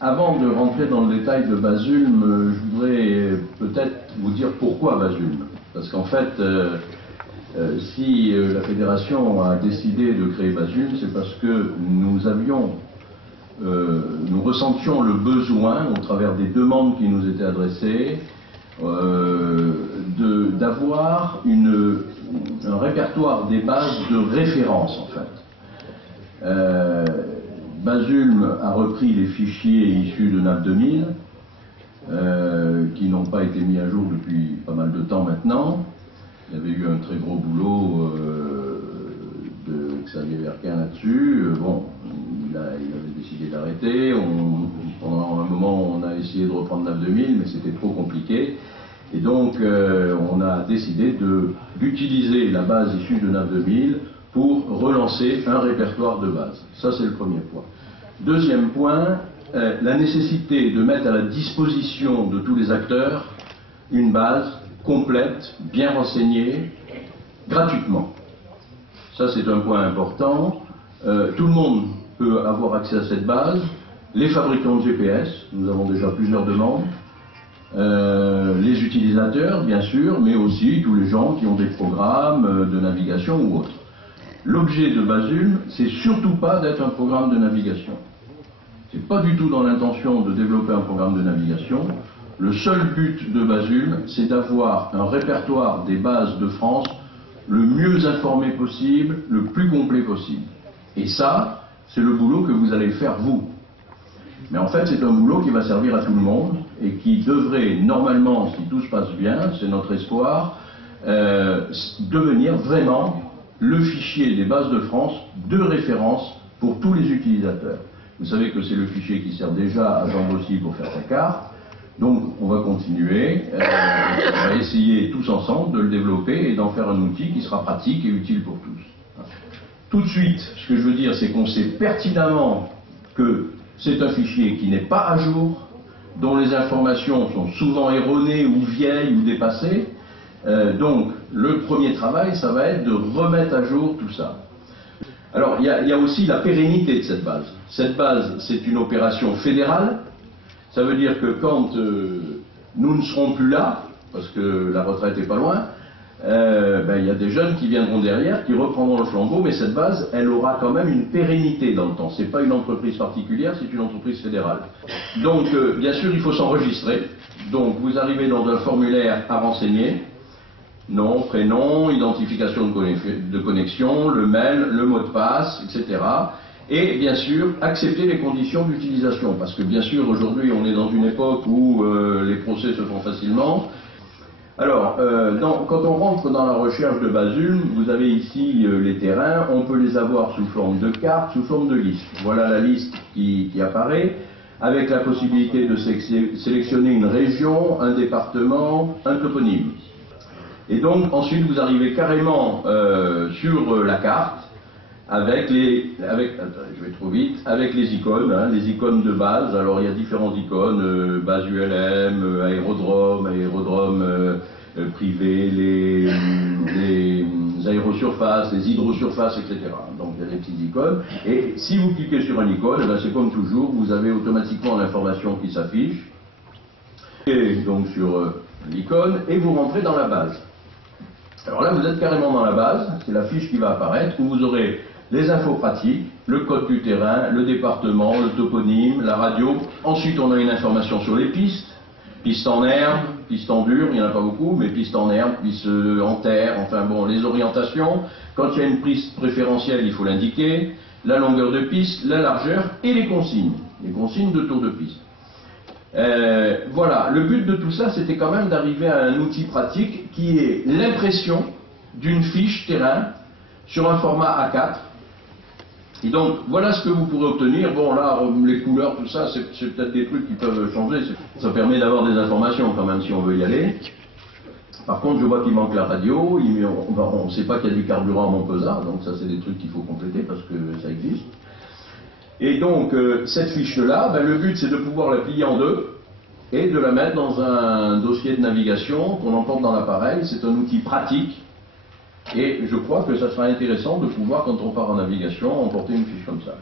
Avant de rentrer dans le détail de Bas-Ulm, je voudrais peut-être vous dire pourquoi Bas-Ulm. Parce qu'en fait, si la fédération a décidé de créer Bas-Ulm, c'est parce que nous ressentions le besoin, au travers des demandes qui nous étaient adressées, d'avoir un répertoire des bases de référence, en fait. Bas-Ulm a repris les fichiers issus de NAV 2000, qui n'ont pas été mis à jour depuis pas mal de temps maintenant. Il y avait eu un très gros boulot de Xavier Verquin là-dessus. Bon, il avait décidé d'arrêter. Pendant un moment, on a essayé de reprendre NAV 2000, mais c'était trop compliqué. Et donc, on a décidé d'utiliser la base issue de NAV 2000 pour relancer un répertoire de base. Ça, c'est le premier point. Deuxième point, la nécessité de mettre à la disposition de tous les acteurs une base complète, bien renseignée, gratuitement. Ça, c'est un point important. Tout le monde peut avoir accès à cette base. Les fabricants de GPS, nous avons déjà plusieurs demandes. Les utilisateurs, bien sûr, mais aussi tous les gens qui ont des programmes de navigation ou autres. L'objet de Bas-Ulm, c'est surtout pas d'être un programme de navigation. C'est pas du tout dans l'intention de développer un programme de navigation. Le seul but de Bas-Ulm, c'est d'avoir un répertoire des bases de France le mieux informé possible, le plus complet possible. Et ça, c'est le boulot que vous allez faire vous. Mais en fait, c'est un boulot qui va servir à tout le monde et qui devrait, normalement, si tout se passe bien, c'est notre espoir, devenir vraiment le fichier des bases de France de référence pour tous les utilisateurs. Vous savez que c'est le fichier qui sert déjà à Jean Bossy pour faire sa carte. Donc, on va continuer, on va essayer tous ensemble de le développer et d'en faire un outil qui sera pratique et utile pour tous. Tout de suite, ce que je veux dire, c'est qu'on sait pertinemment que c'est un fichier qui n'est pas à jour, dont les informations sont souvent erronées ou vieilles ou dépassées. Donc, le premier travail, ça va être de remettre à jour tout ça. Alors, il y a aussi la pérennité de cette base. Cette base, c'est une opération fédérale. Ça veut dire que quand nous ne serons plus là, parce que la retraite n'est pas loin, il y a des jeunes qui viendront derrière, qui reprendront le flambeau, mais cette base, elle aura quand même une pérennité dans le temps. Ce n'est pas une entreprise particulière, c'est une entreprise fédérale. Donc, bien sûr, il faut s'enregistrer. Donc, vous arrivez dans un formulaire à renseigner. Nom, prénom, identification de connexion, le mail, le mot de passe, etc. Et bien sûr, accepter les conditions d'utilisation. Parce que bien sûr, aujourd'hui, on est dans une époque où les procès se font facilement. Alors, quand on rentre dans la recherche de Bas-Ulm, vous avez ici les terrains, on peut les avoir sous forme de carte, sous forme de liste. Voilà la liste qui apparaît, avec la possibilité de sélectionner une région, un département, un toponyme. Et donc, ensuite, vous arrivez carrément sur la carte, avec les icônes, hein, les icônes de base. Alors, il y a différentes icônes, base ULM, aérodrome privé, les aérosurfaces, les hydrosurfaces, etc. Donc, il y a des petites icônes. Et si vous cliquez sur une icône, c'est comme toujours, vous avez automatiquement l'information qui s'affiche. Et donc, sur l'icône, et vous rentrez dans la base. Alors là, vous êtes carrément dans la base, c'est la fiche qui va apparaître, où vous aurez les infos pratiques, le code du terrain, le département, le toponyme, la radio. Ensuite, on a une information sur les pistes, pistes en herbe, pistes en dur, il n'y en a pas beaucoup, mais pistes en herbe, pistes en terre, enfin bon, les orientations. Quand il y a une piste préférentielle, il faut l'indiquer, la longueur de piste, la largeur et les consignes de tour de piste. Voilà, le but de tout ça, c'était quand même d'arriver à un outil pratique qui est l'impression d'une fiche terrain sur un format A4. Et donc, voilà ce que vous pourrez obtenir. Bon, là, les couleurs, tout ça, c'est peut-être des trucs qui peuvent changer. Ça permet d'avoir des informations quand même si on veut y aller. Par contre, je vois qu'il manque la radio. On ne sait pas qu'il y a du carburant à Montpezat, donc ça, c'est des trucs qu'il faut compléter parce que ça existe. Et donc, cette fiche-là, le but, c'est de pouvoir la plier en deux et de la mettre dans un dossier de navigation qu'on emporte dans l'appareil. C'est un outil pratique. Et je crois que ça sera intéressant de pouvoir, quand on part en navigation, emporter une fiche comme ça.